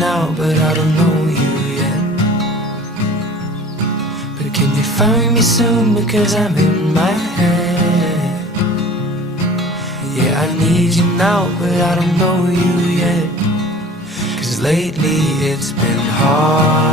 now, but I don't know you yet. But can you find me soon, because I'm in my head. Yeah, I need you now, but I don't know you yet. 'Cause lately it's been hard.